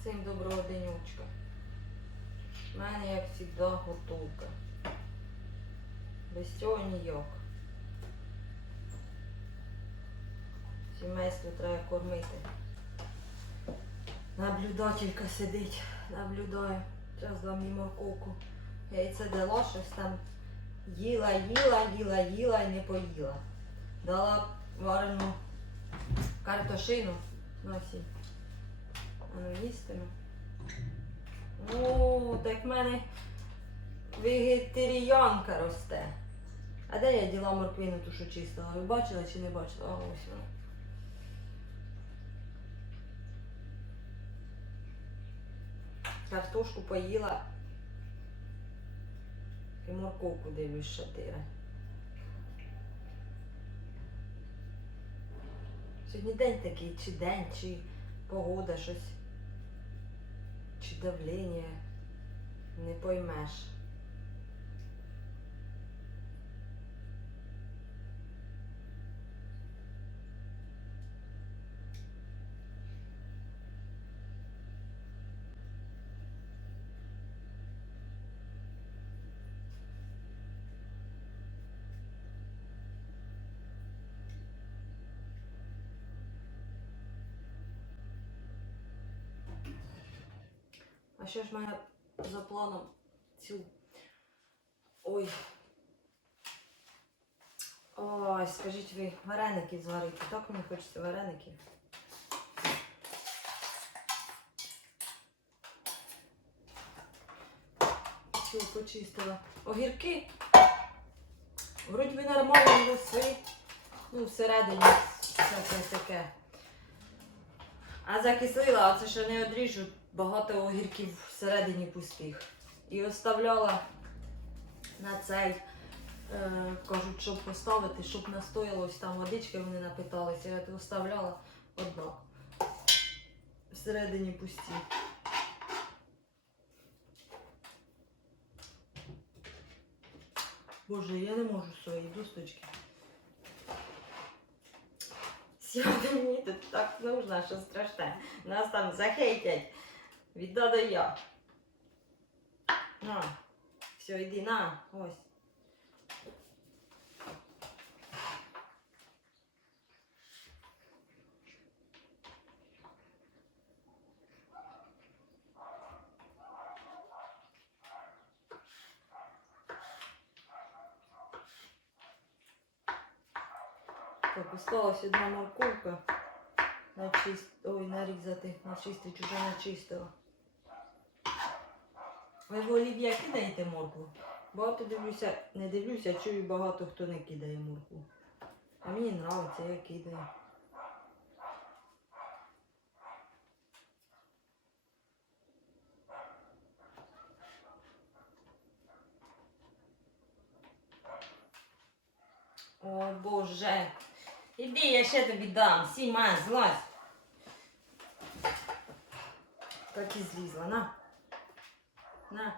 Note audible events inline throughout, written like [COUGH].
Всім доброго денючка. У мене, як завжди, готовка. Без цього ніяк. Сімейство треба кормити. Наблюдателька сидить, наблюдаю. Зараз дам їй морковку. Яйце дала, щось там їла, їла, їла, їла і не поїла. Дала варену картошину. Носі. А ну їстиме. Ну, так в мене вегетаріанка росте. А де я діла морквину ту, що чистила? Ви бачили чи не бачила? А ось вона. Картошку поїла. І морковку дивлюсь шатира. Сьогодні день такий, чи день, чи погода щось, чи давлення. Не поймеш. Що ж мене за планом цю. Ой. Ой, скажіть ви, вареників зварити. Так мені хочеться вареників. Цю почистила. Огірки. Вроді би нормально росли. Ну, всередині всяке таке. А закислила, а це ще не одріжу багато огірків всередині пустих. І оставляла на цей, е, кажуть, щоб поставити, щоб настоялось там водички, вони напиталися. Я оставляла однак. Всередині пусті. Боже, я не можу свої досточки. Сьогодні мені тут так нужно, що страшне. Нас там захейтять. Від до до я. На. Все, йди, на. Ось. Так, осталась одна морковка. Начист... Ой, нарізати, начистити, уже начистила. Ви в олів'я кидаєте моркву? Багато дивлюся, не дивлюся, чую багато хто не кидає моркву. А мені подобається, я кидаю. О Боже. Іди, я ще тобі дам. Сіма, злазь. Так і злізла, на. На.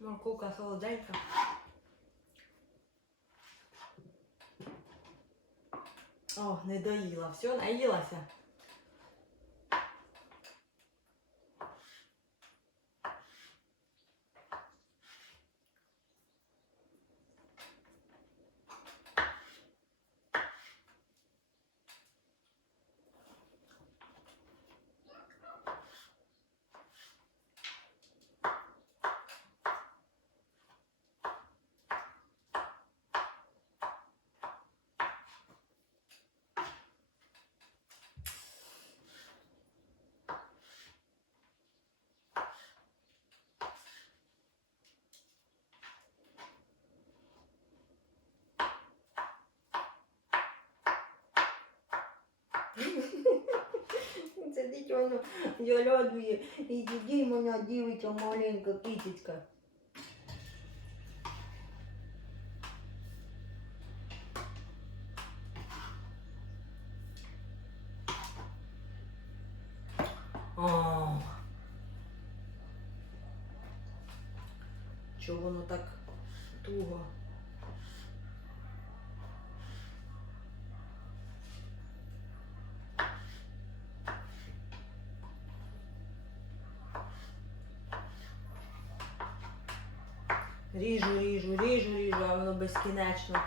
Морковка холоденька. О, не доїла. Все, наїлася. Це я радує. І діді мене дивиться маленька китечка. О! Чого воно так туго? Ріжу, ріжу, ріжу, ріжу, а воно безкінечно.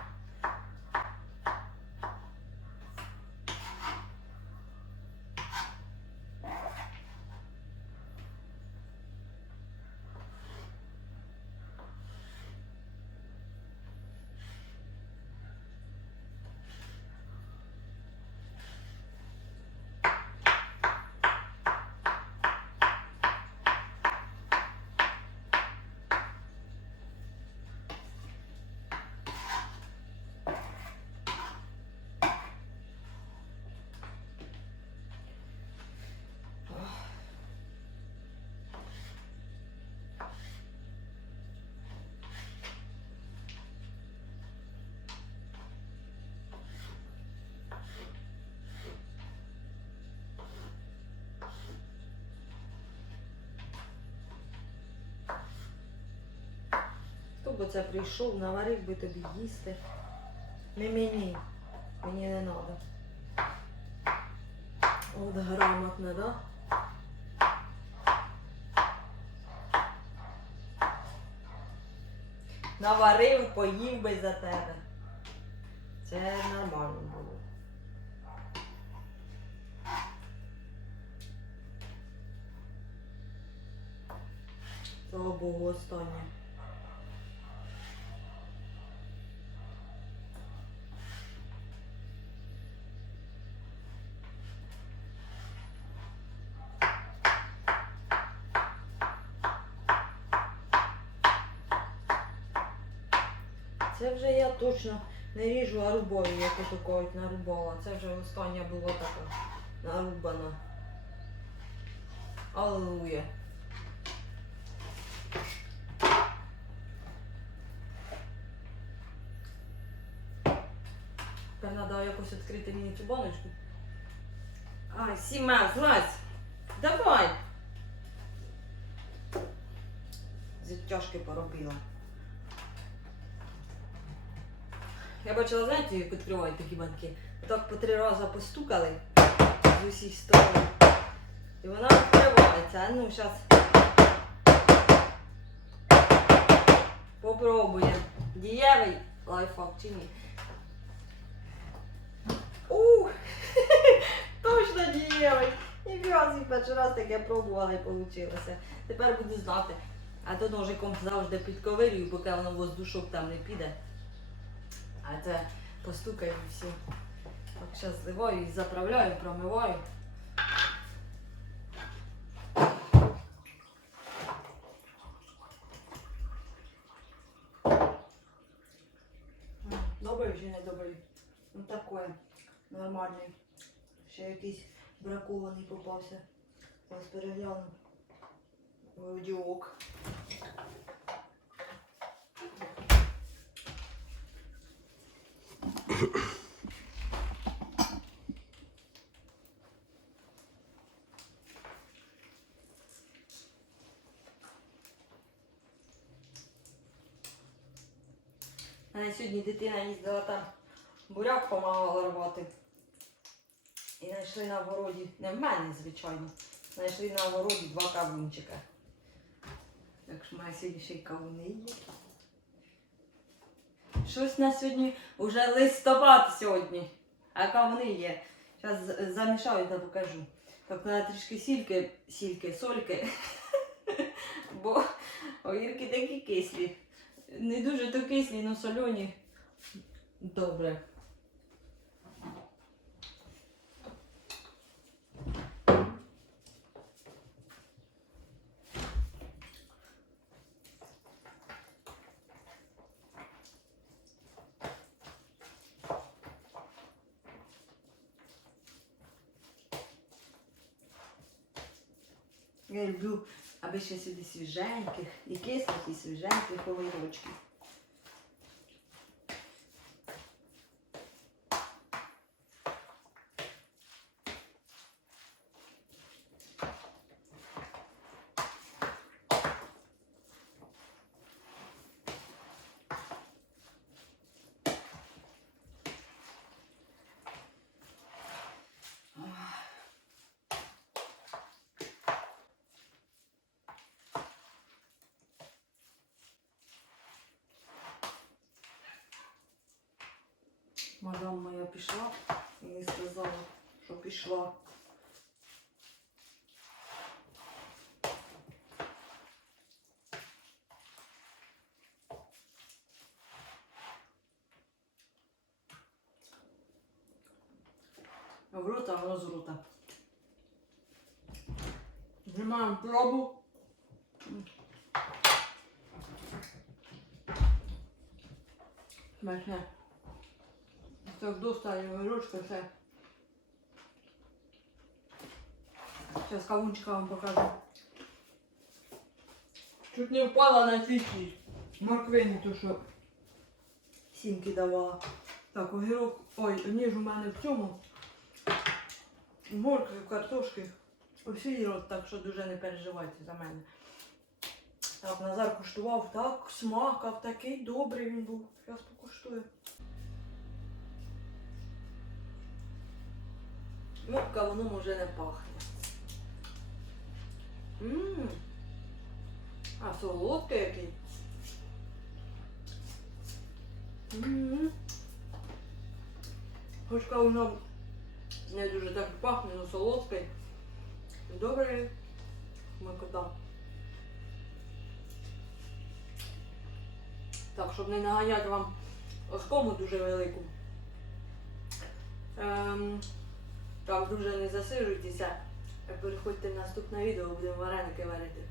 Би це прийшов, наварив би тобі їсти. Не мені. Мені не треба. От грамотно, да? Наварив, поїв би за тебе. Це нормально було. Слава Богу, останнє. Це вже я точно не ріжу, а рубаю, як ото кажуть, нарубала. Це вже остання було така нарубана. Аллилуйя. Тепер треба якось відкрити мені цю баночку. Ай, Сіма, злазь! Давай! Затяжки поробила. Я бачила, знаєте, як відкривають такі банки. Так по три рази постукали з усіх сторон. І вона відкривається. А ну, зараз попробуємо. Дієвий лайфхак чи ні? Ух! [LAUGHS] Точно дієвий! Ніфіга собі перший раз таке пробувала і вийшло. Тепер буду знати. А то ножиком завжди підковирюю, поки воно воздушок там не піде. А це постукаю і все. Так, зараз зливаю і заправляю, промиваю. Добрий чи не добрий? Ну такое. Нормальний. Ще якийсь бракований попався. Зараз перегляну. Аудіок. Мене сьогодні дитина їздила там буряк помагала рвати. І знайшли на городі, не в мене, звичайно, знайшли на городі два кавунчика. Так що має сьогодні ще й кавуни є. Щось на сьогодні вже листопад сьогодні, а кавуни є. Зараз замішаю та покажу. Так, треба трішки сільки, сільки, сольки. [LAUGHS] Бо огірки такі кислі. Не дуже то кислі, але солені. Добре. Я люблю, аби сюди свіженьких, і кислих, і свіженьких огірочків. Мадам моя пішла і не сказала, що пішла. В рота, воно з рота. Знімаємо пробу. Смачне. Так достали огірочка, все. Зараз кавунчика вам покажу. Чуть не впала на твічі. Морквині, то що сімки давала. Так, огірок. Ой, ніж у мене в цьому. Моркви, картошки. Усі рот, так що дуже не переживайте за мене. Так, Назар куштував, так, смакав, такий добрий він був. Зараз покуштую. Морка воно може не пахне. Ммм. А солодкий який. Ммм. Хоча воно не дуже так пахне, але солодкий. Добрий. Смакота. Так, щоб не наганяти вам оскому дуже велику. Ем, так, дуже не засижуйтеся. Переходьте в наступне відео, будемо вареники варити.